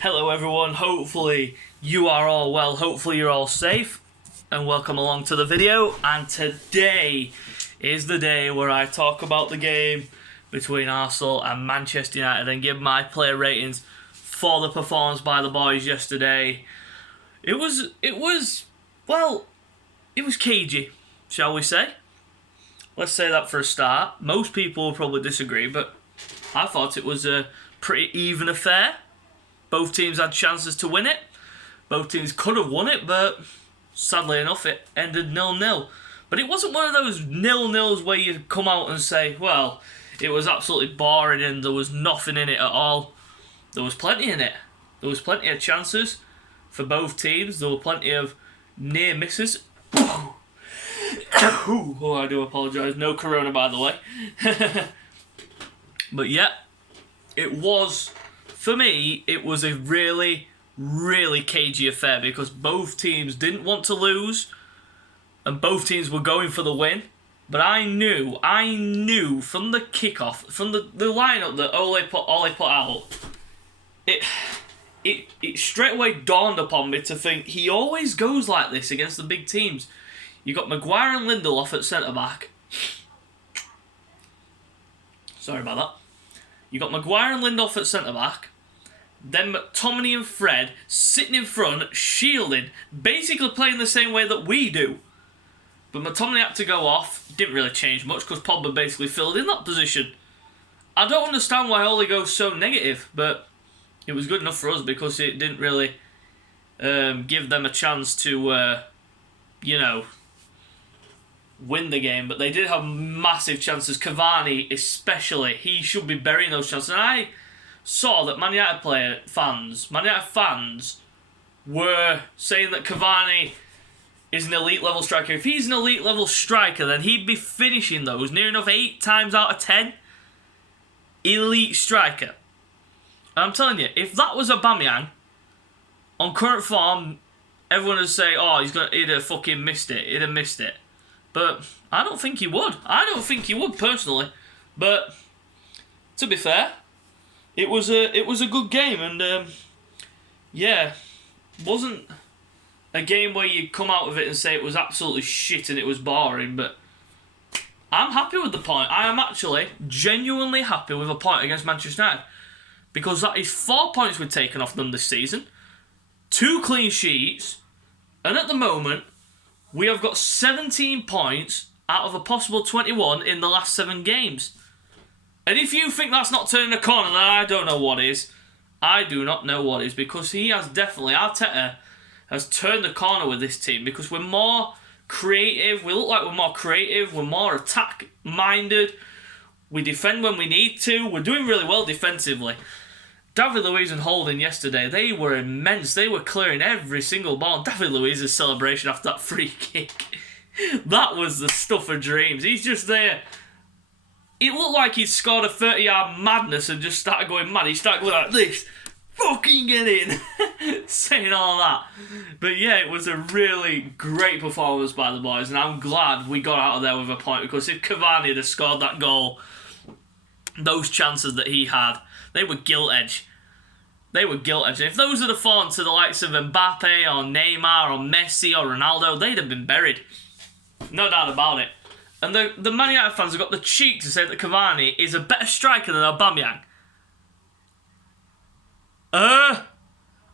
Hello everyone, hopefully you are all well, hopefully you're all safe, and welcome along to the video. And today is the day where I talk about the game between Arsenal and Manchester United and give my player ratings for the performance by the boys yesterday. It was cagey, shall we say. Let's say that for a start. Most people will probably disagree, but I thought it was a pretty even affair. Both teams had chances to win it. Both teams could have won it, but sadly enough, it ended 0-0. But it wasn't one of those 0-0s where you come out and say, well, it was absolutely boring and there was nothing in it at all. There was plenty in it. There was plenty of chances for both teams. There were plenty of near misses. Oh, I do apologise. No corona, by the way. But yeah, it was... For me, it was a really, really cagey affair because both teams didn't want to lose and both teams were going for the win. But I knew from the kickoff, from the lineup that Ole put out, it straight away dawned upon me to think he always goes like this against the big teams. You got Maguire and Lindelof at centre back. Sorry about that. You got Maguire and Lindelof at centre back. Then McTominay and Fred sitting in front, shielding, basically playing the same way that we do. But McTominay had to go off. Didn't really change much because Pogba basically filled in that position. I don't understand why Ole goes so negative, but it was good enough for us because it didn't really give them a chance to, win the game. But they did have massive chances. Cavani especially, he should be burying those chances. And I saw that Man United fans were saying that Cavani is an elite level striker. If he's an elite level striker, then he'd be finishing those near enough 8 times out of 10. Elite striker. And I'm telling you, if that was Aubameyang on current form, everyone would say, "Oh, he'd have fucking missed it. He'd have missed it." But I don't think he would. I don't think he would personally. But to be fair, it was a good game, and wasn't a game where you come out of it and say it was absolutely shit and it was boring. But I'm happy with the point. I am actually genuinely happy with a point against Manchester United because that is 4 points we've taken off them this season, 2 clean sheets, and at the moment we have got 17 points out of a possible 21 in the last 7 games. And if you think that's not turning a corner, then I don't know what is. I do not know what is, because he has definitely, Arteta has turned the corner with this team because we're more creative. We look like we're more creative. We're more attack-minded. We defend when we need to. We're doing really well defensively. David Luiz and Holding yesterday, they were immense. They were clearing every single ball. David Luiz's celebration after that free kick, that was the stuff of dreams. He's just there. It looked like he'd scored a 30-yard madness and just started going mad. He started going like this. Fucking get in. Saying all that. But yeah, it was a really great performance by the boys. And I'm glad we got out of there with a point. Because if Cavani had scored that goal, those chances that he had, they were gilt-edge. They were gilt-edge. And if those had fallen to the likes of Mbappe or Neymar or Messi or Ronaldo, they'd have been buried. No doubt about it. And the Man United fans have got the cheek to say that Cavani is a better striker than Aubameyang.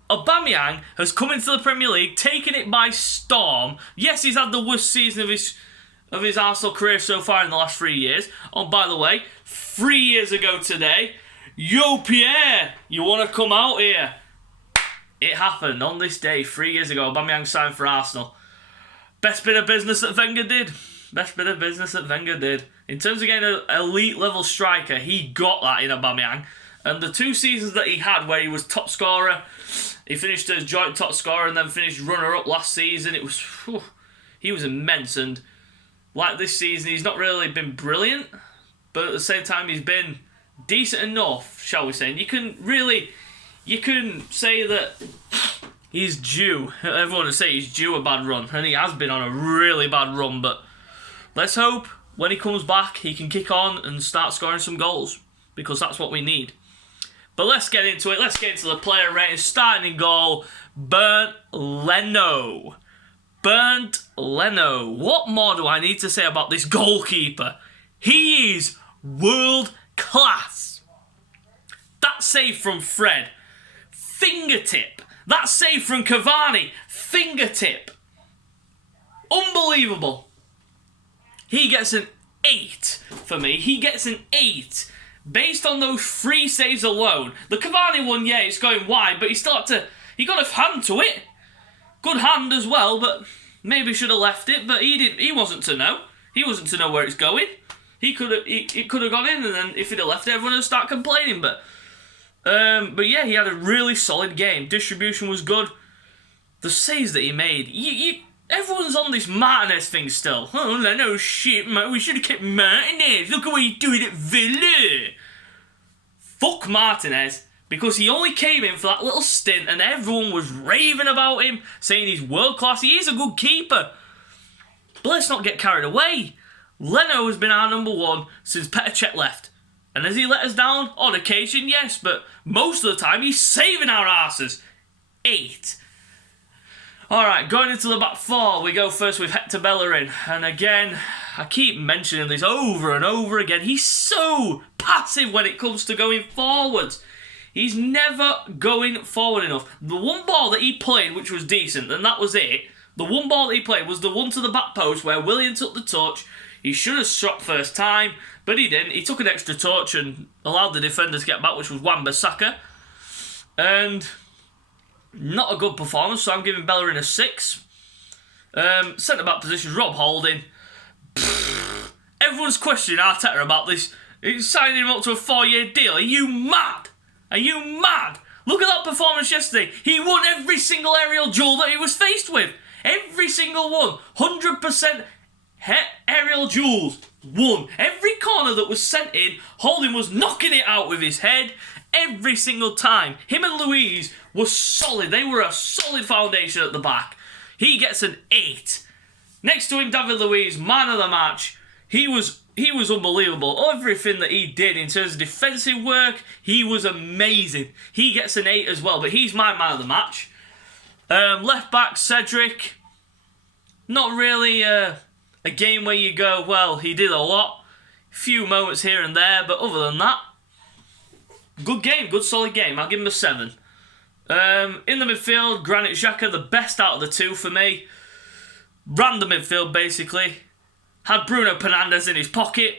Aubameyang has come into the Premier League, taken it by storm. Yes, he's had the worst season of his Arsenal career so far in the last 3 years. Oh, by the way, 3 years ago today, yo, Pierre, you want to come out here? It happened on this day, 3 years ago. Aubameyang signed for Arsenal. Best bit of business that Wenger did. Best bit of business that Wenger did. In terms of getting an elite level striker, he got that in Aubameyang. And the 2 seasons that he had where he was top scorer, he finished as joint top scorer and then finished runner-up last season. He was immense. And like this season, he's not really been brilliant, but at the same time, he's been decent enough, shall we say. And you can say that he's due. Everyone would say he's due a bad run, and he has been on a really bad run, but let's hope when he comes back, he can kick on and start scoring some goals, because that's what we need. But let's get into it. Let's get into the player rating. Starting in goal, Bernd Leno. Bernd Leno. What more do I need to say about this goalkeeper? He is world class. That save from Fred, fingertip. That save from Cavani, fingertip. Unbelievable. He gets an 8 for me. He gets an 8. Based on those 3 saves alone. The Cavani one, yeah, it's going wide, but he got a hand to it. Good hand as well, but maybe should have left it, but he wasn't to know. He wasn't to know where it's going. It could have gone in, and then if he'd have left it, everyone would start complaining, but yeah, he had a really solid game. Distribution was good. The saves that he made, everyone's on this Martinez thing still. Oh, no shit, man. We should have kept Martinez. Look at what he's doing at Villa. Fuck Martinez. Because he only came in for that little stint and everyone was raving about him, saying he's world class. He is a good keeper. But let's not get carried away. Leno has been our number 1 since Petr Cech left. And has he let us down? On occasion, yes. But most of the time, he's saving our asses. 8. Alright, going into the back 4, we go first with Hector Bellerin. And again, I keep mentioning this over and over again. He's so passive when it comes to going forwards. He's never going forward enough. The one ball that he played, which was decent, and that was it. The one ball that he played was the one to the back post where Willian took the touch. He should have shot first time, but he didn't. He took an extra touch and allowed the defender to get back, which was Wan-Bissaka. And not a good performance, so I'm giving Bellerin a 6. Centre-back position, Rob Holding. Everyone's questioning Arteta about this. He's signing him up to a 4-year deal. Are you mad? Are you mad? Look at that performance yesterday. He won every single aerial duel that he was faced with. Every single one. 100% aerial duels. Won. Every corner that was sent in, Holding was knocking it out with his head every single time. Him and Luiz were solid. They were a solid foundation at the back. He gets an 8. Next to him, David Luiz, man of the match. He was unbelievable. Everything that he did in terms of defensive work, he was amazing. He gets an 8 as well, but he's my man of the match. Left back, Cedric. Not really a game where you go, well, he did a lot. Few moments here and there, but other than that, good game, good solid game. I'll give him a 7. In the midfield, Granit Xhaka, the best out of the 2 for me. Ran the midfield, basically. Had Bruno Fernandes in his pocket.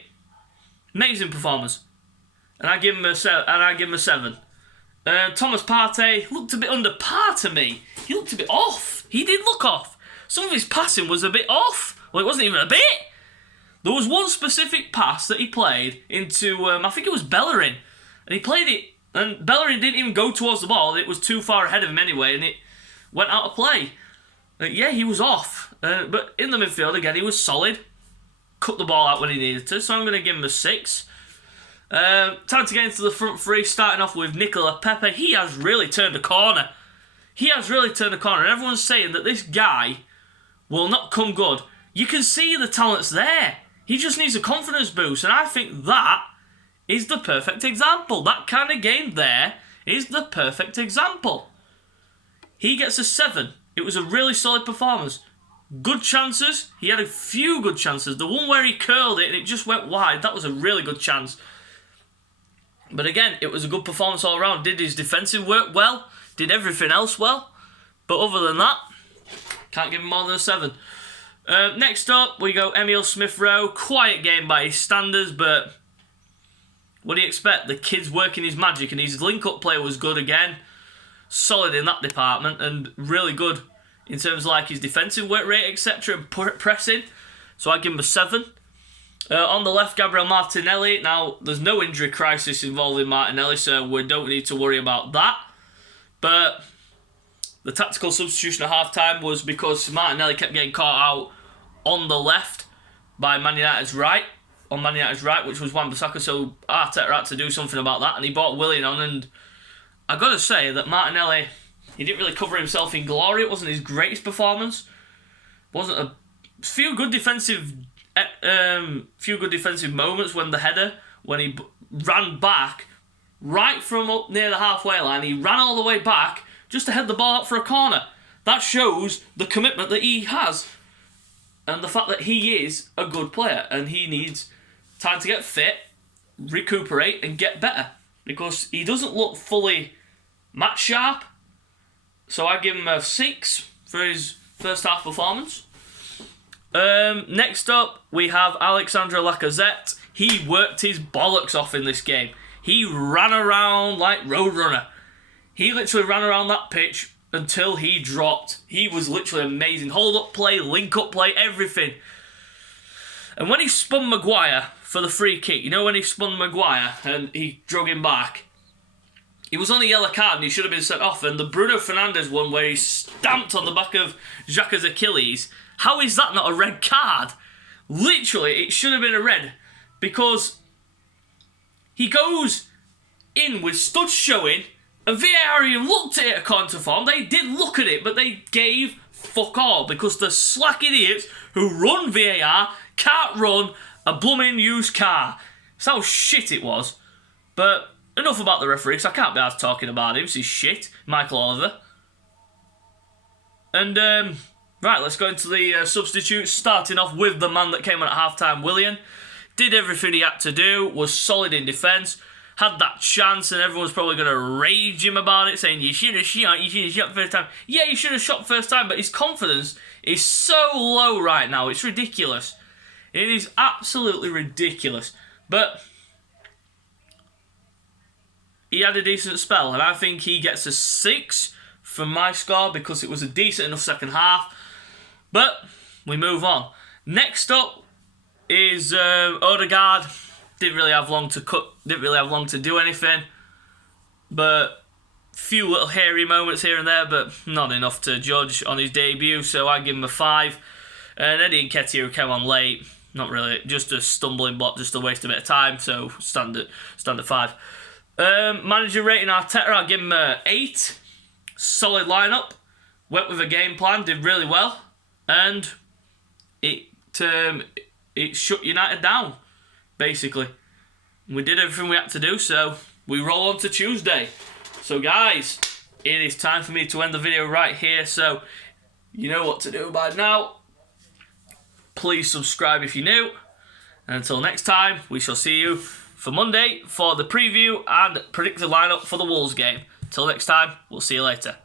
Amazing performance. And I give him a 7. Thomas Partey looked a bit under par to me. He looked a bit off. He did look off. Some of his passing was a bit off. Well, it wasn't even a bit. There was one specific pass that he played into, I think it was Bellerin. And he played it, and Bellerin didn't even go towards the ball. It was too far ahead of him anyway, and it went out of play. Yeah, he was off. But in the midfield, again, he was solid. Cut the ball out when he needed to, so I'm going to give him a 6. Time to get into the front 3, starting off with Nicola Pepe. He has really turned a corner. And everyone's saying that this guy will not come good. You can see the talent's there. He just needs a confidence boost, and I think that is the perfect example. That kind of game there is the perfect example. He gets a 7. It was a really solid performance. Good chances. He had a few good chances. The one where he curled it and it just went wide, that was a really good chance. But again, it was a good performance all around. Did his defensive work well. Did everything else well. But other than that, can't give him more than a 7. Next up, we go Emile Smith-Rowe. Quiet game by his standards, but what do you expect? The kid's working his magic, and his link-up play was good again. Solid in that department, and really good in terms of like his defensive work rate, etc., and pressing. So I give him a 7. On the left, Gabriel Martinelli. Now, there's no injury crisis involving Martinelli, so we don't need to worry about that. But the tactical substitution at half-time was because Martinelli kept getting caught out on the left by Man United's right, which was Wan-Bissaka, so Arteta had to do something about that, and he brought Willian on, and I've got to say that Martinelli, he didn't really cover himself in glory. It wasn't his greatest performance. Wasn't a few good defensive moments when he ran back, right from up near the halfway line. He ran all the way back just to head the ball up for a corner. That shows the commitment that he has and the fact that he is a good player and he needs time to get fit, recuperate and get better because he doesn't look fully match sharp. So I give him a 6 for his first half performance. Next up, we have Alexandre Lacazette. He worked his bollocks off in this game. He ran around like Roadrunner. He literally ran around that pitch until he dropped. He was literally amazing. Hold up play, link up play, everything. And when he spun Maguire for the free kick, you know when he spun Maguire and he drug him back, he was on a yellow card and he should have been sent off. And the Bruno Fernandes one where he stamped on the back of Xhaka's Achilles, how is that not a red card? Literally, it should have been a red because he goes in with studs showing. And VAR even looked at it according to form. They did look at it, but they gave fuck all because the slack idiots who run VAR can't run a blooming used car. That's how shit it was. But enough about the referee, because I can't be arsed talking about him. This is shit. Michael Oliver. And, right, let's go into the substitutes. Starting off with the man that came on at half-time, Willian. Did everything he had to do, was solid in defence. Had that chance and everyone's probably going to rage him about it, saying, you should have shot first time. Yeah, he should have shot first time, but his confidence is so low right now. It's ridiculous. It is absolutely ridiculous. But he had a decent spell, and I think he gets a 6 from my score because it was a decent enough second half. But we move on. Next up is Odegaard. Didn't really have long to do anything, but few little hairy moments here and there, but not enough to judge on his debut. So I give him a 5. And Eddie Nketiah, who came on late, not really, just a stumbling block, just a waste of a bit of time. So standard 5. Manager rating Arteta, I'll give him a 8. Solid lineup, went with a game plan, did really well, and it shut United down. Basically, we did everything we had to do, so we roll on to Tuesday. So guys, it is time for me to end the video right here, so you know what to do by now. Please subscribe if you're new, and until next time, we shall see you for Monday for the preview and predicted lineup for the Wolves game. Till next time, we'll see you later.